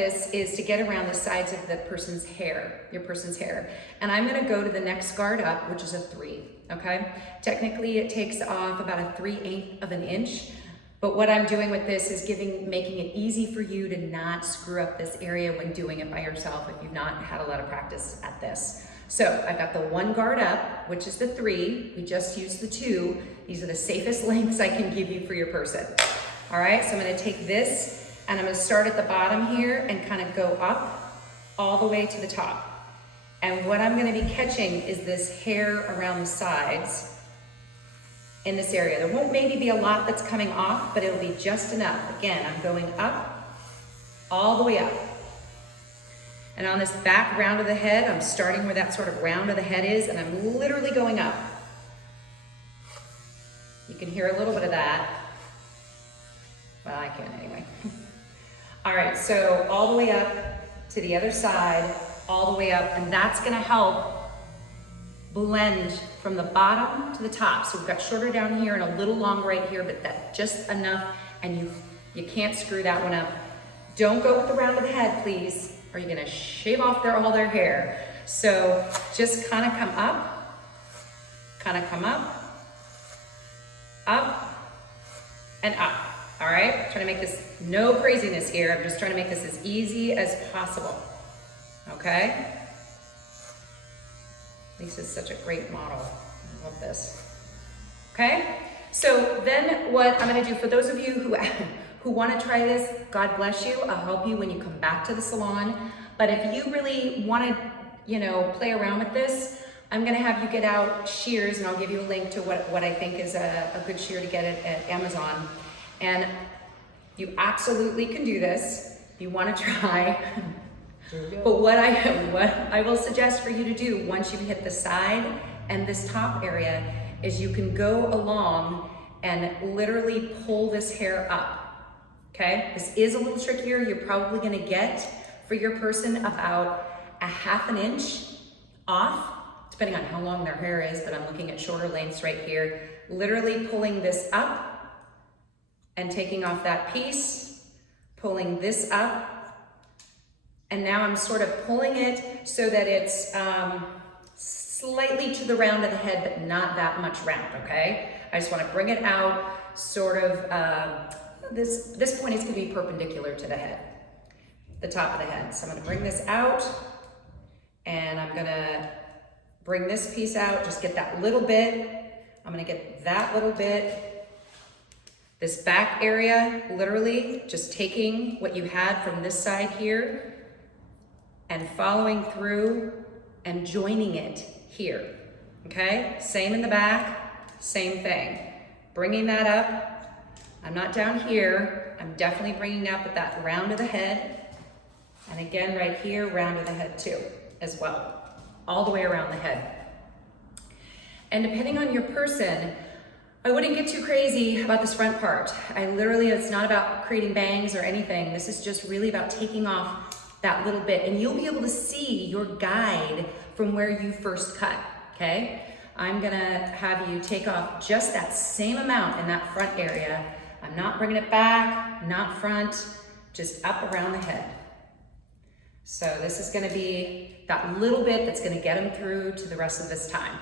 this is to get around the sides of the person's hair, your person's hair. And I'm gonna go to the next guard up, which is a 3, okay? Technically, it takes off about a 3/8 of an inch, but what I'm doing with this is making it easy for you to not screw up this area when doing it by yourself if you've not had a lot of practice at this. So I've got the 1 guard up, which is the 3. We just used the 2. These are the safest lengths I can give you for your person. All right, so I'm gonna take this and I'm gonna start at the bottom here and kind of go up all the way to the top. And what I'm gonna be catching is this hair around the sides in this area. There won't maybe be a lot that's coming off, but it'll be just enough. Again, I'm going up, all the way up. And on this back round of the head, I'm starting where that sort of round of the head is, and I'm literally going up. You can hear a little bit of that. Well, I can anyway. All right, so all the way up to the other side, all the way up, and that's gonna help blend from the bottom to the top. So we've got shorter down here and a little long right here, but that's just enough, and you can't screw that one up. Don't go with the round of the head, please, or you're gonna shave off all their hair. So just kind of come up, up, and up. All right, trying to make this no craziness here. I'm just trying to make this as easy as possible, okay? Lisa's such a great model. I love this. Okay, so then what I'm gonna do for those of you who wanna try this, God bless you. I'll help you when you come back to the salon. But if you really wanna, play around with this, I'm gonna have you get out shears, and I'll give you a link to what I think is a good shear to get at Amazon. And you absolutely can do this if you wanna try. But what I will suggest for you to do once you've hit the side and this top area is you can go along and literally pull this hair up, okay? This is a little trickier. You're probably gonna get, for your person, about a 1/2 inch off, depending on how long their hair is, but I'm looking at shorter lengths right here. Literally pulling this up and taking off that piece, pulling this up, and now I'm sort of pulling it so that it's slightly to the round of the head, but not that much round, okay? I just wanna bring it out sort of, this point is gonna be perpendicular to the head, the top of the head. So I'm gonna bring this out, and I'm gonna bring this piece out, just get that little bit. I'm gonna get that little bit. This back area, literally just taking what you had from this side here and following through and joining it here, okay? Same in the back, same thing. Bringing that up. I'm not down here. I'm definitely bringing up at that round of the head. And again, right here, round of the head too, as well. All the way around the head. And depending on your person, I wouldn't get too crazy about this front part. It's not about creating bangs or anything. This is just really about taking off that little bit, and you'll be able to see your guide from where you first cut, okay? I'm gonna have you take off just that same amount in that front area. I'm not bringing it back, not front, just up around the head. So this is gonna be that little bit that's gonna get them through to the rest of this time.